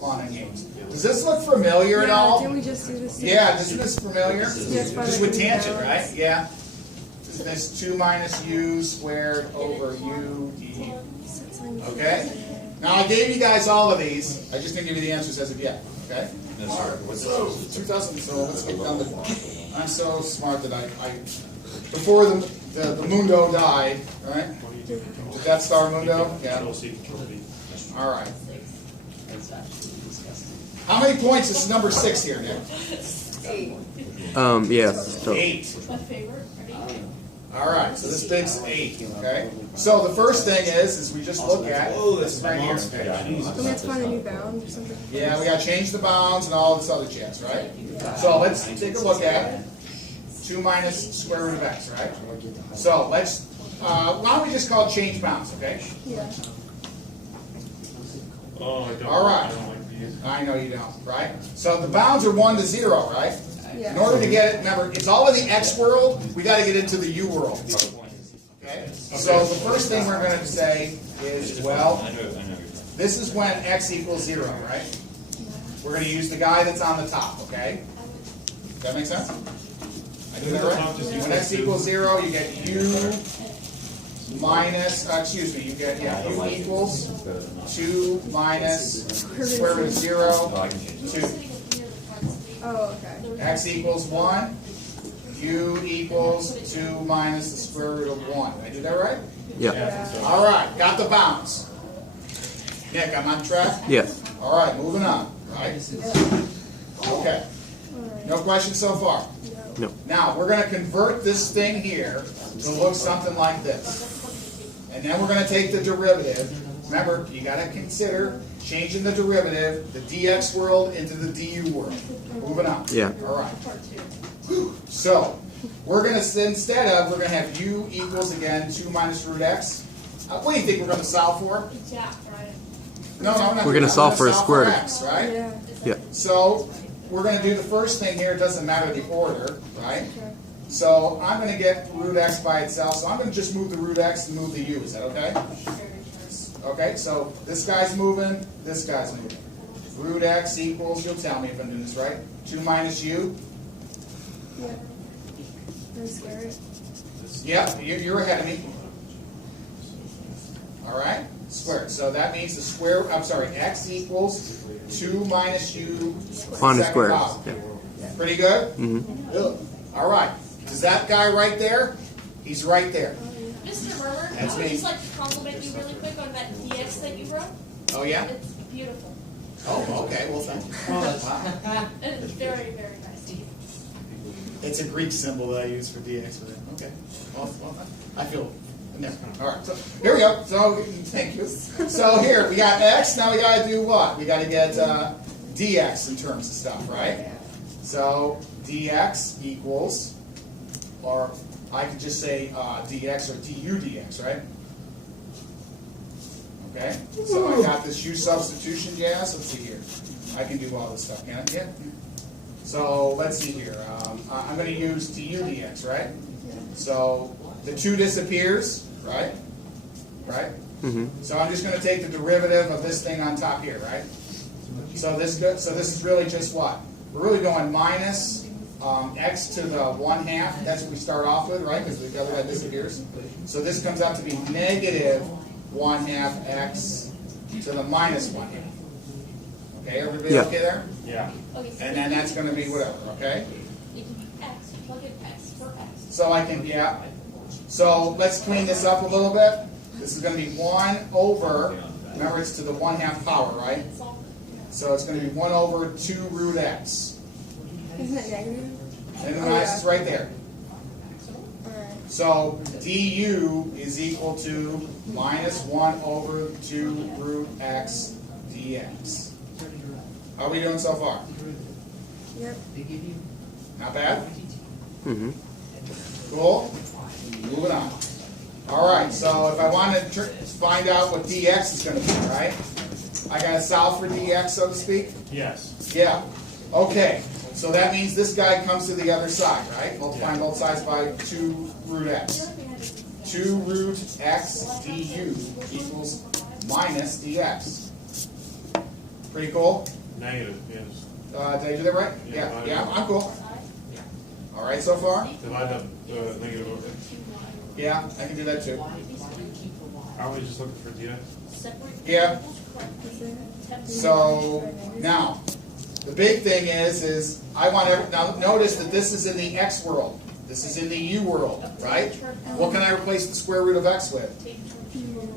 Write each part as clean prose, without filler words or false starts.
Fun and games. Does this look familiar at all? Didn't we just do this? Yeah, isn't this familiar? Yes, Just with tangent, right? Yeah. This 2 minus u squared over u d. Okay? Now I gave you guys all of these. I just didn't give you the answers as of yet. Okay? So 2000. So let's get down to. I'm so smart that I before the Mundo died, right? The Death Star Mundo. Yeah. All right. How many points is number 6 here, Nick? 8. Yes. So. 8. All right, so this thing's 8, okay? So the first thing is we just look at this right here, okay? And let's find a new bound or something. Yeah, we got to change the bounds and all this other jazz, right? So let's take a look at 2 minus square root of x, right? So let's, why don't we just call it change bounds, okay? Yeah. Oh, I don't. All right. I don't like these. I know you don't, right? So the bounds are 1 to 0, right? Yeah. In order to get it, remember, it's all in the x world, we got to get into the u world. Okay? So the first thing we're going to say is, well, this is when x equals 0, right? We're going to use the guy that's on the top, okay? Does that make sense? I do that right? When x equals 0, you get u minus, you get, u equals 2 minus square root of 0, 2. Oh, okay. X equals 1, u equals 2 minus the square root of 1. Did I do that right? Yeah. All right, got the bounds. Nick, I'm on track? Yes. All right, moving on, right? Okay. No questions so far? No. Now, we're going to convert this thing here to look something like this. And then we're going to take the derivative. Remember, you got to consider changing the derivative, the dx world into the du world. Moving on. Yeah. All right. So, we're going to, instead of, we're going to have u equals, again, 2 minus root x. What do you think we're going to solve for? Yeah, right. No, we're not. We're going to solve for a square root. X, right? Yeah. Yeah. So, we're going to do the first thing here. It doesn't matter the order, right? So, I'm going to get root x by itself. So, I'm going to just move the root x and move the u. Is that okay? Okay, so this guy's moving, this guy's moving. Root x equals, you'll tell me if I'm doing this right, 2 minus u. Yeah. Very scary. Yep, you're ahead of me. All right, squared. So that means the square, x equals 2 minus u On the second square. power. Yeah. Pretty good? Mm-hmm. Good. All right, is that guy right there? He's right there. Mr. Murmer, That's I would me. just like to compliment you really quick on that DX that you wrote. Oh, yeah? It's beautiful. Oh, okay, well, thank you. And it's very, very nice. It's a Greek symbol that I use for dx. But okay. Well, I feel. No. All right. So here we go. So thank you. So here we got x. Now we got to do what? We got to get dx in terms of stuff, right? So dx equals, or I could just say dx or du dx, right? Okay. So I got this u substitution jazz. Let's see here. I can do all this stuff, can I? Yeah. So let's see here. I'm going to use du dx, right? So the 2 disappears, right? Right? Mm-hmm. So I'm just going to take the derivative of this thing on top here, right? So this is really just what? We're really going minus x to the 1/2. That's what we start off with, right? Because the other guy disappears. So this comes out to be negative 1/2 x to the minus 1/2. Okay, everybody Yeah. okay there? Yeah. Okay, so And then that's going to be whatever, okay? it can be X, plug in X for X. So I can, yeah. So let's clean this up a little bit. This is going to be 1 over, remember it's to the 1/2 power, right? So it's going to be 1 over 2 root x. Isn't that negative? And the minus is right there. Alright. So du is equal to minus 1 over 2 root x dx. How are we doing so far? Yep. Not bad? Mm-hmm. Cool? Moving on. All right, so if I want to find out what dx is going to be, right? I got to solve for dx, so to speak? Yes. Yeah. Okay, so that means this guy comes to the other side, right? Multiplying both sides by 2 root x. 2 root x du equals minus dx. Pretty cool? Negative, yes. Did I do that right? Yeah. Yeah, I'm cool. All right so far? Divide the negative over. Yeah, I can do that too. Aren't we just looking for dx? Yeah. Is there? So now, the big thing is I want every, now notice that this is in the x world. This is in the u world, right? What can I replace the square root of x with?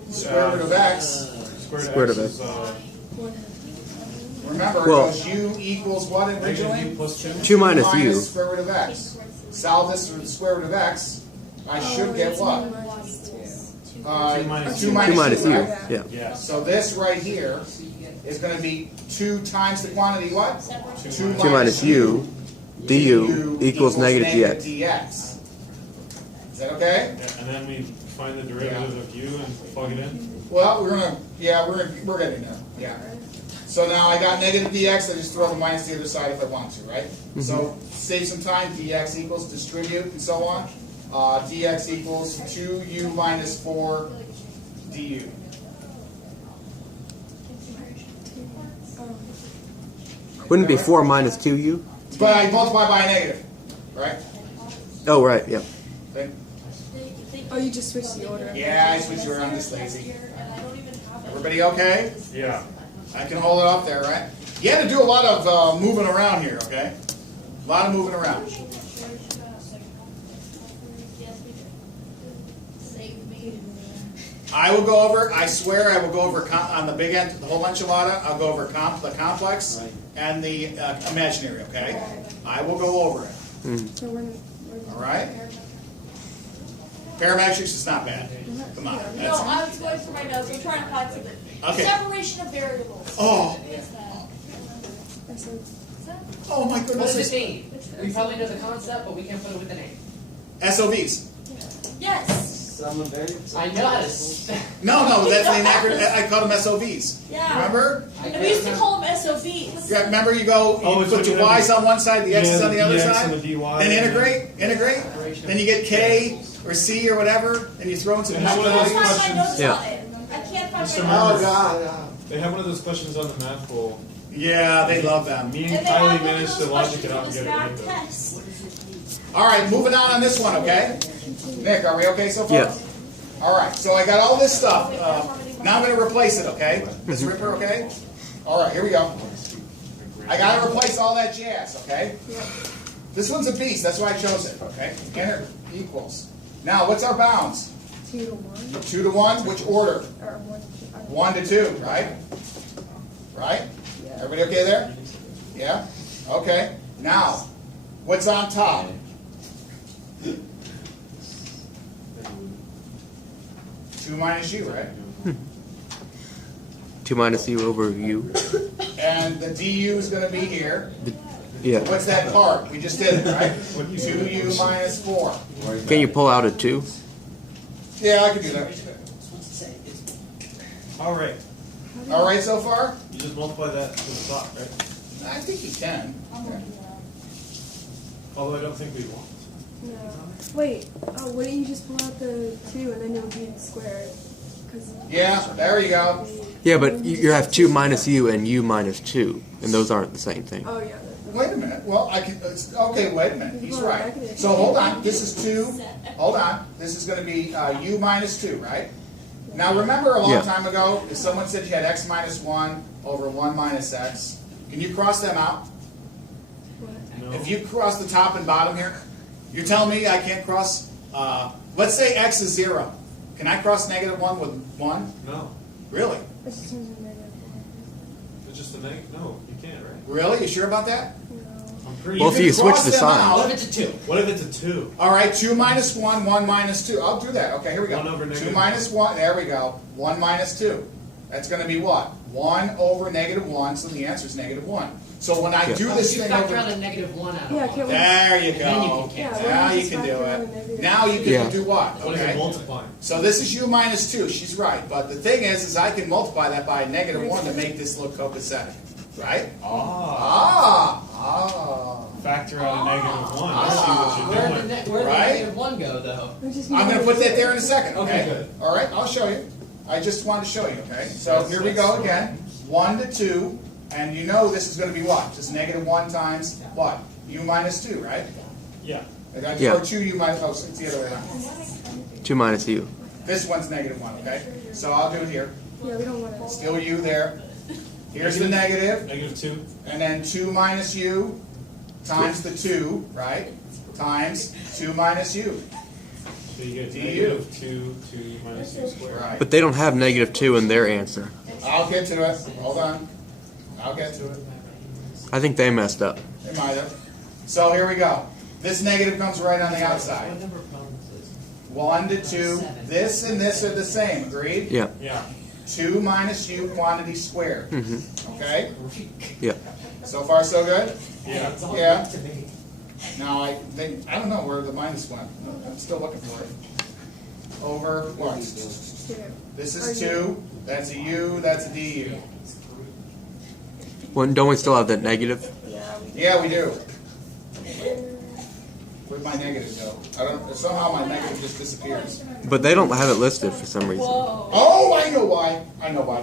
The square root of x. Square Square root of of x is Remember, Well- it goes u equals what negative u originally? plus 2. 2 minus u. Square root of x. Solve this with the square root of x. I should get what? 2 2 minus u, u. right? Yeah. Yes. So this right here is going to be 2 times the quantity what? 2 minus u du equals negative dx. dx. Is that okay? Yeah, and then we find the derivative of u and plug it in. Well, we're getting there. Yeah. So now I got negative dx. I just throw the minus to the other side if I want to, right? So save some time. Dx equals distribute and so on. Dx equals 2u minus 4 du. Wouldn't it be 4 minus 2u? But I multiply by a negative, right? Oh, right, yeah. Okay. Oh, you just switched the order. Yeah, I switched around. I'm just lazy. Everybody okay? Yeah. I can hold it up there, right? You had to do a lot of moving around here, okay? A lot of moving around. I will go over, I swear I will go over on the big end, the whole enchilada, I'll go over the complex and the imaginary, okay? I will go over it, So we're all right? Parametrics is not bad. Come on. No, That's, I was going for my notes. I'm trying to find something. Okay. Separation of variables. Oh. What is that? oh my What goodness. does it mean? We probably know the concept, but we can't put it with the name. SOVs. Yes. I know how to. No, that's the inaccurate, I call them SOVs. Yeah. Remember? And we used to call them SOVs. Yeah, remember you go, Oh, you it's put like your you have Y's on one side, the X's yeah, on the the other DX side. and the DY. Then integrate. Then you get K or C or whatever, and you throw into the And I that's next one of can't those find my questions. notes Yeah. on it. I can't find Mr. my Murmer. notes. They have one of those questions on the math pool. Yeah, they love them. Me And and they have Kylie one of managed those to logic questions it out on and this get it math right though. test. All right, moving on this one, okay? Nick, are we okay so far? Yeah. All right, so I got all this stuff. Now I'm going to replace it, okay? Miss Ripper, okay? All right, here we go. I got to replace all that jazz, okay? This one's a beast. That's why I chose it, okay? Enter equals. Now, what's our bounds? 2 to 1. 2 to 1. Which order? Or 1 to 2, right? Right? Everybody okay there? Yeah? Okay. Now, what's on top? 2 minus u, right? 2 minus u over u. And the du is going to be here. Yeah. What's that part? We just did it, right? 2u minus 4. Can you pull out a 2? Yeah, I can do that. All right. All right so far? You just multiply that to the top, right? I think you can. Although I don't think we want. No. Wait. Oh, wouldn't you just pull out the 2 and then it would be squared? Cause Yeah, there you go. Yeah, but you have 2 minus u and u minus 2, and those aren't the same thing. Oh yeah. Wait a minute. Well, I can. Okay, wait a minute. He's right. So hold on. This is 2. Hold on. This is going to be u minus 2, right? Now remember a long Yeah. time ago, if someone said you had x minus 1 over 1 minus x, can you cross them out? No. If you cross the top and bottom here, you're telling me I can't cross, let's say x is 0. Can I cross negative 1 with 1? No. Really? It just turns into negative It's just a negative. No, you can't, right? Really? You sure about that? 1. No. I'm pretty Well, if sure. you can switch cross the them sign. out. What if it's a 2? What if it's a 2? All right, 2 minus 1, 1 minus 2. I'll do that. Okay, here we go. 1 over 2 negative minus 1, there we go. 1 minus 2. That's going to be what? 1 over negative 1, so the answer is negative 1. So when I Yeah. do Oh, this you thing factor out over... a negative 1 out of Yeah, 1. can't we? There you Then you go. can cancel. Yeah, Now why you don't can we do just factor out a it. negative? Now you can Yeah. do what? What is it Okay. multiplying? So this is u minus 2. She's right. But the thing is I can multiply that by a negative 1 to make this look copacetic. Right? Ah. Ah. Factor out a negative 1. I see what Where you're did doing. the Right? negative 1 go, though? It would just I'm be going to put that negative there in a second, okay? Okay, good. All right, I'll show you. I just wanted to show you, okay? So Yes, here we yes. go again. 1 to 2 And you know this is going to be what? Just negative 1 times what? U minus 2, right? Yeah. Yeah. Or 2u minus, oh, it's the other way around. 2 minus u. This one's negative 1, okay? So I'll do it here. Yeah, we don't want to. Still u there. Here's the negative. Negative 2. And then 2 minus u times the 2, right? Times 2 minus u. So you get Du. negative 2 minus u squared. Right. But they don't have negative 2 in their answer. I'll get to it. Hold on. I'll get to it. I think they messed up. They might have. So here we go. This negative comes right on the outside. What number of problems is 1 to 2. This and this are the same. Agreed? Yeah. Yeah. 2 minus u quantity squared. Mm-hmm. Okay? Yeah. So far, so good? Yeah. Yeah. Now, I don't know where the minus went. I'm still looking for it. Over what? This is 2. That's a u. That's a du. Well, don't we still have that negative? Yeah, we do. Where'd my negative go? I don't. Somehow my negative just disappears. But they don't have it listed for some reason. Whoa. Oh, I know why. I know why.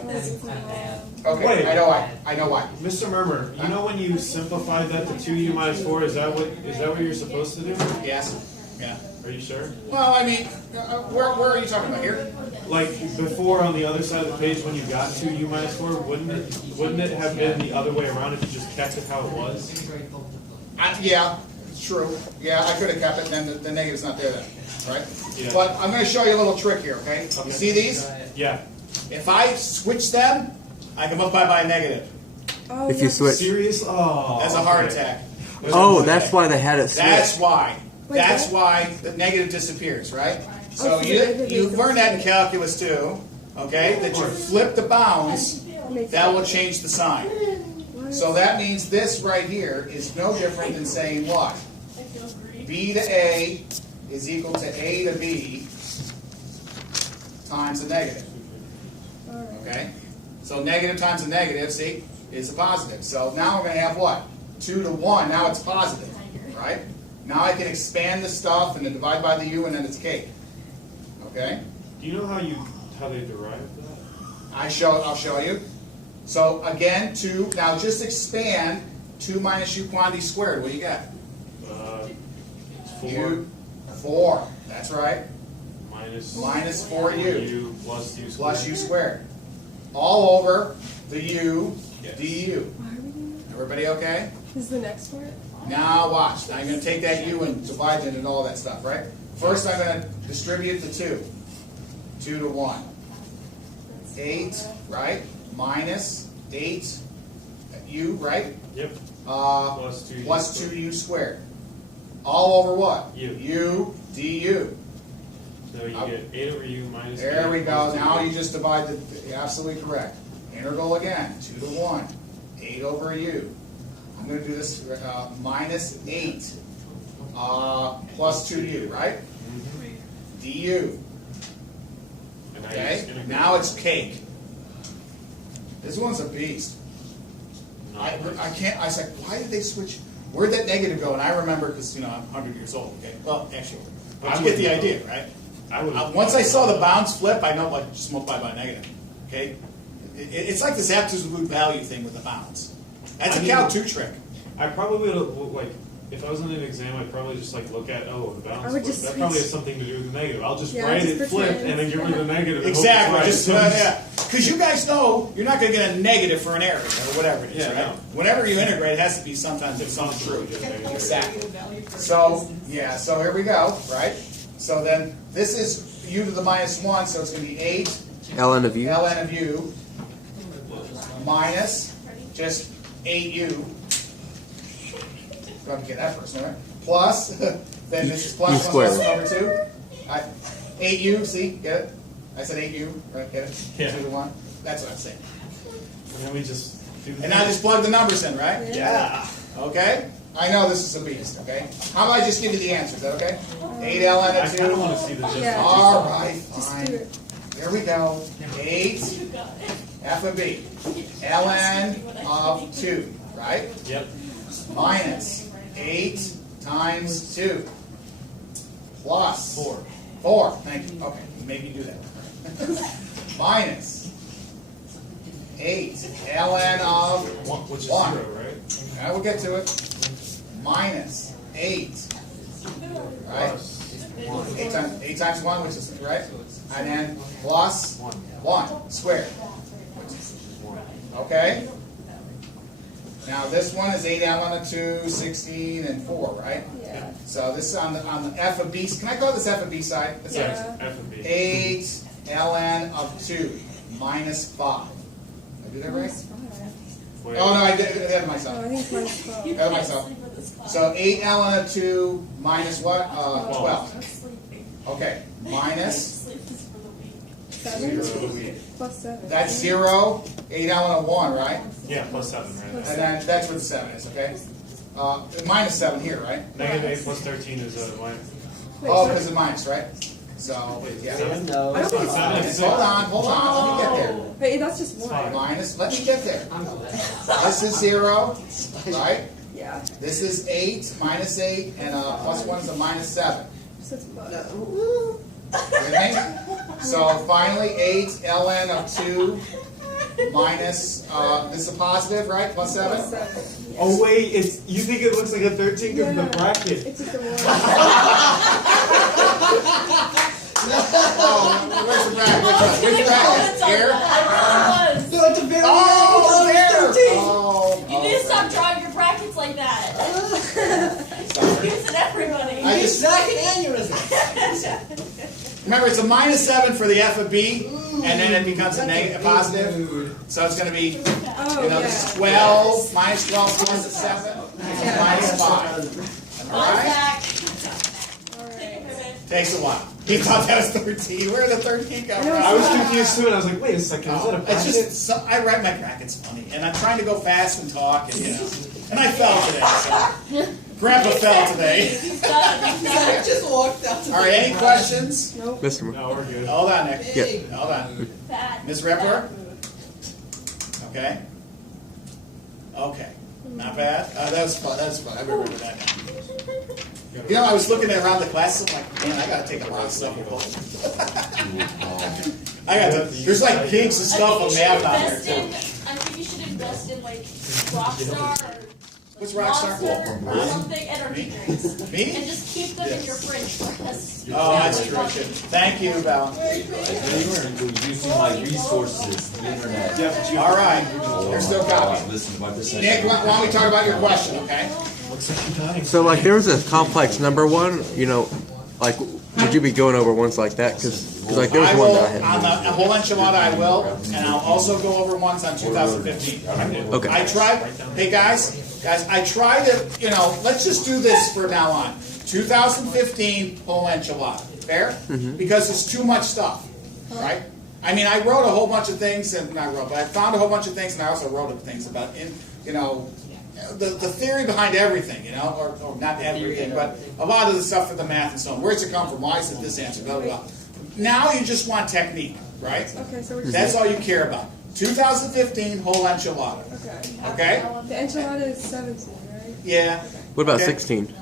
Okay, Wait. I know why. I know why. Mr. Murmer, you know when you simplified that to 2u minus 4, is that what you're supposed to do? Yes. Yeah. Are you sure? Well, I mean, where are you talking about here? Like before on the other side of the page when you got 2u minus 4, wouldn't it have been the other way around if you just kept it how it was? Yeah, it's true. Yeah, I could have kept it, and then the negative's not there then, right? Yeah. But I'm going to show you a little trick here, okay? You see these? Yeah. If I switch them, I can multiply by a negative. Oh, If you switch. Serious? Oh. That's a heart okay. attack. Oh, that's why they had it switched. That's why. Wait, That's what? why the negative disappears, right? So Oh, so the negative you goes learned that in to- calculus too, okay? That you flip the bounds, Makes that will sense. change the sign. What? So that means this right here is no different than saying what? I feel great. B to A is equal to A to B times a negative, Alright. okay? So negative times a negative, see, is a positive. So now we're going to have what? 2 to 1, now it's positive, right? Now I can expand the stuff and then divide by the u and then it's cake, okay? Do you know how they derived that? I'll show you. So again, 2, now just expand 2 minus u quantity squared. What do you got? It's 4 U, 4. That's right. minus 4u plus u squared. plus u squared. All over the u Yes. du. Why are we doing Everybody okay? that? This is the next part? Now watch. Now you're going to take that u and divide it and all that stuff, right? First I'm going to distribute the 2. 2 to 1. 8, right? Minus 8 u, right? Yep. Plus 2u 2u squared. All over what? U. U du. So you get 8 over u minus There 8 we go. plus Now 2u. you just divide the, absolutely correct. Integral again, 2 to 1. 8 over u. I'm going to do this minus 8 plus 2u, right? Du. And now you Okay? just integrate. Now it's cake. This one's a beast. I can't, I was like, why did they switch? Where'd that negative go? And I remember, because, I'm 100 years old, okay? Well, actually, but you get the idea, right? I would. Once I saw the bounds flip, I know, like, just multiply by negative, okay? It's like this absolute value thing with the bounds. That's I a mean- Cal 2 trick. I probably would have, like, if I was in an exam, I'd probably just look at, the balance I would flip. just That probably switch- has something to do with the negative. I'll just Yeah, write just it flipped pretend. and then get rid of the negative. and hope Exactly, it's just, right. yeah. Because you guys know you're not going to get a negative for an area, or whatever it is, Yeah, right? no. Whenever you integrate, it has to be sometimes it's some true. Exactly. So, yeah, so here we go, right? So then, this is u to the minus 1, so it's going to be 8 ln of u. ln of u minus just 8u. Got to get that first, all right? Plus, then this is plus U 1 plus squared. over 2. 8u, see, get it? I said 8u, right, get it? Yeah. 2 to 1. That's what I'm saying. And then we just do the And now just plug the numbers in, right? Yeah. Okay? I know this is a beast, okay? How about I just give you the answer, is that okay? 8 ln I of kind of 2. want to see the difference. Yeah. All right, Just fine. do it. There we go. 8 f of b. ln of 2, right? Yep. Minus 8 times 2 plus 4. 4. Thank you. Okay, maybe do that. Minus 8 ln of Which is 1. 0, right? Now we'll get to it. Minus 8. Right? Plus 8 times 1, which is, right? And then plus 1 squared. Okay? Now this one is 8 ln of 2, 16, and 4, right? Yeah. So this is on the f of b. Can I call this f of b side? That's Yeah. right. F and B. 8 ln of 2 minus 5. Did I do that right? Minus 5. Wait. Oh no, I did it ahead of Oh, myself. I think it's minus 12. You Ahead of can't myself. sleep with this class. So 8 ln of 2 minus what? 12. I'm sleeping. Okay. Minus. Sleep is for the week. 7 plus 7. That's 0. 8 ln of 1, right? Yeah, plus 7, right? And then that's where the 7 is, okay? Minus 7 here, right? Negative 8 plus 13 is a minus. Wait, Oh, so- because of minus, right? So, yeah. I don't think it's Seven. Minus, hold on, let me get there. Wait, that's just 1. Minus, let me get there. I'm glad. This is 0, right? Yeah. This is 8, minus 8, and plus 1 is a minus 7. So it's plus. You with me? So finally, 8 ln of 2 minus, this is a positive, right? Plus 7? Plus 7. Yes. Oh wait, you think it looks like a 13 because of the bracket? It's just a 1. Oh, where's the bracket? Which bracket? Here? I really was. No, at the very Oh, there! Oh, You need to stop drawing your brackets like that. sorry. Using everybody. I just, remember, it's a minus 7 for the f of b, and then it becomes a negative, a positive. So it's going to be, Oh, you know, yeah. this is 12, minus 12 times 7, minus 5. All right? Back. Alright. Takes a while. He thought that was 13. Where did the 13 come from? I was confused too, and I was like, wait a second, is that a It's bracket? just, I write my brackets funny, and I'm trying to go fast and talk, and you know. And I fell today, so. Grandpa fell today. He's done. I just walked out. All right, any questions? Nope. Mr. Moore. No, we're good. Hold on, Nick. Yeah. Hold on. Bad. Ms. Repler? Okay. Okay. Not bad. That was fun. That was fun. I remember that now. You know, I was looking around the class, I'm like, man, I gotta take a lot of stuff home. I got to. There's like gigs and stuff on math on there too. I think you should invest in like Rockstar or What's Rockstar? Monster or something energy drinks. And Me? just keep them in your fridge for us. Oh, that's terrific. Thank you, Val. Using my resources, the internet. All right. You're still copying. Listen to my percentage. Nick, why don't we talk about your question, okay? So like there was a complex number one, you know, like would you be going over ones like that? Because like there was I one will, that I on had. the whole enchilada I will, and I'll also go over ones on 2015. Okay. I try, hey guys, I try to, you know, let's just do this from now on. 2015 whole enchilada, fair? Because there's too much stuff, right? I mean, I wrote a whole bunch of things, and not wrote, but I found a whole bunch of things, and I also wrote things about, you know, the theory behind everything, you know, or not everything, but a lot of the stuff for the math and so on. Where's it come from? Why is it this answer? Blah, blah, blah. Now you just want technique, right? Okay, so we're just. That's all you care about. 2015 whole enchilada. Okay. Okay? The enchilada is 17, right? Yeah. What about Okay. 16?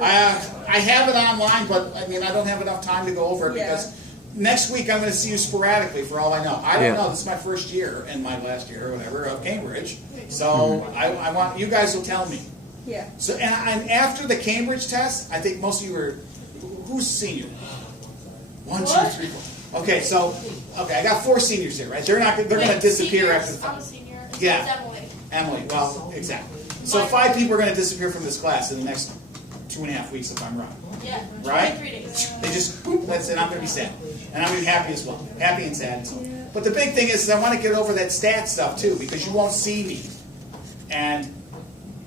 I have it online, but I mean, I don't have enough time to go over it Yeah. because next week I'm going to see you sporadically for all I know. I don't Yeah. know. This is my first year and my last year or whatever of Cambridge. So I want, you guys will tell me. Yeah. So, and after the Cambridge test, I think most of you were, who's senior? 1, 2, 3, 4. Okay, so, okay, I got 4 seniors here, right? They're going to disappear after the I'm a senior. Yeah. It's Emily. Emily, well, exactly. So 5 people are going to disappear from this class in the next 2.5 weeks if I'm right. Yeah. Right? 23 days. They just, boop, that's it, I'm going to be sad. And I'm going to be happy as well. Happy and sad and so on. Yeah. But the big thing is I want to get over that stat stuff too, because you won't see me. And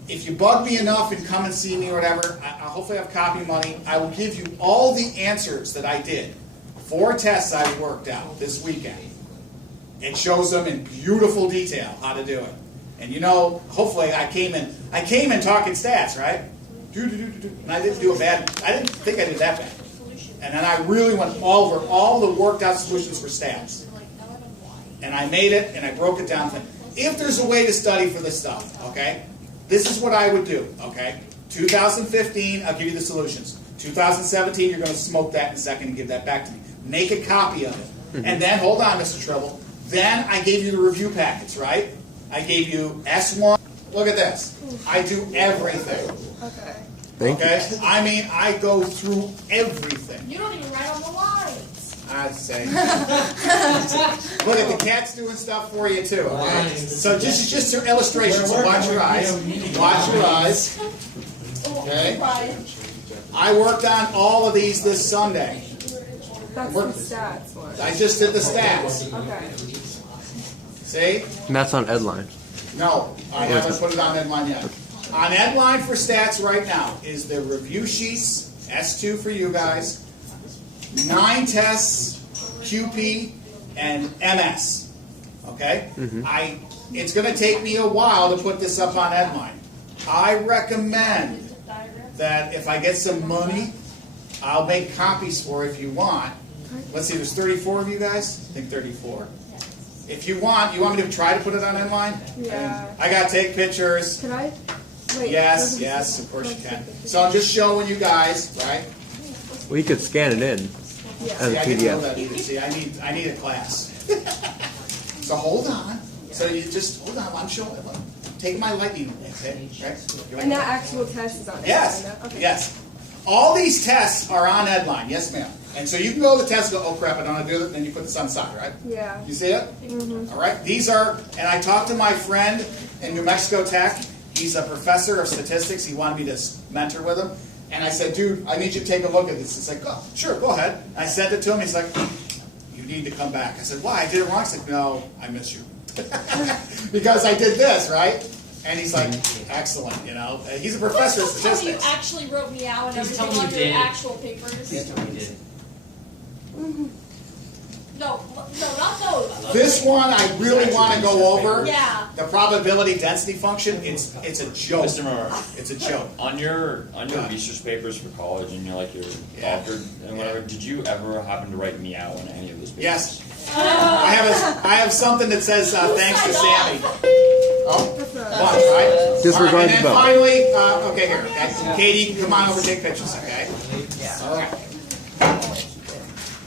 if you bug me enough and come and see me or whatever, I'll hopefully have copy money. I will give you all the answers that I did. 4 tests I worked out this weekend. It shows them in beautiful detail how to do it. And you know, hopefully I came in talking stats, right? And I didn't do a bad, I didn't think I did that bad. And then I really went over all the worked out solutions for stats. And I made it, and I broke it down. If there's a way to study for this stuff, okay, this is what I would do, okay? 2015, I'll give you the solutions. 2017, you're going to smoke that in a second and give that back to me. Make a copy of it. And then, hold on, Mr. Tribble, Then I gave you the review packets, right? I gave you S1. Look at this. I do everything. Okay. Thank you. Okay? I mean, I go through everything. You don't even write on the lines. I'd say. Look at the cat's doing stuff for you too. Okay? So just your illustration. So watch your eyes. Watch your eyes. Okay? I worked on all of these this Sunday. That's the stats one. I just did the stats. Okay. See? And that's on Edline. No, I haven't put it on Edline yet. On Edline for stats right now is the review sheets, S2 for you guys, 9 tests, QP, and MS. Okay? It's going to take me a while to put this up on Edline. I recommend that if I get some money, I'll make copies for if you want. Let's see, there's 34 of you guys? I think 34. If you want me to try to put it on Edline? Yeah. I got to take pictures. Can I? Wait. Yes, yes, of course you can. So I'm just showing you guys, right? We could scan it in Yeah. as See, a I didn't know PDF. that either. See, I need a class. So hold on. So you just hold on. I'm showing. Take my lightning away, okay? Right? And that actual test is on it. Yes. Okay. Yes. All these tests are on Edline. Yes, ma'am. And so you can go to the test and go, oh crap, I don't want to do it. Then you put this on the side, right? Yeah. You see it? All right. These are, and I talked to my friend in New Mexico Tech. He's a professor of statistics. He wanted me to mentor with him. And I said, dude, I need you to take a look at this. He's like, oh, sure, go ahead. And I sent it to him. He's like, you need to come back. I said, why? I did it wrong. I said, no, I miss you. Because I did this, right? And he's like, excellent, you know. He's a professor of Please don't tell me you statistics. actually wrote me out and Please tell everything me on you your did. actual papers. Please tell me you did. No, not those. This one I really want to go over. Yeah. The probability density function, it's a joke. Mr. Murmer, It's a joke. on your research papers for college and your Yeah. doctorate and whatever, did you ever happen to write me out on any of those papers? Yes. I have something that says thanks to Sammy. Oh, That's not. once, right? Disregard All right, the and then bell. finally, okay, here. Okay. Katie, come on over, take pictures, okay? All right.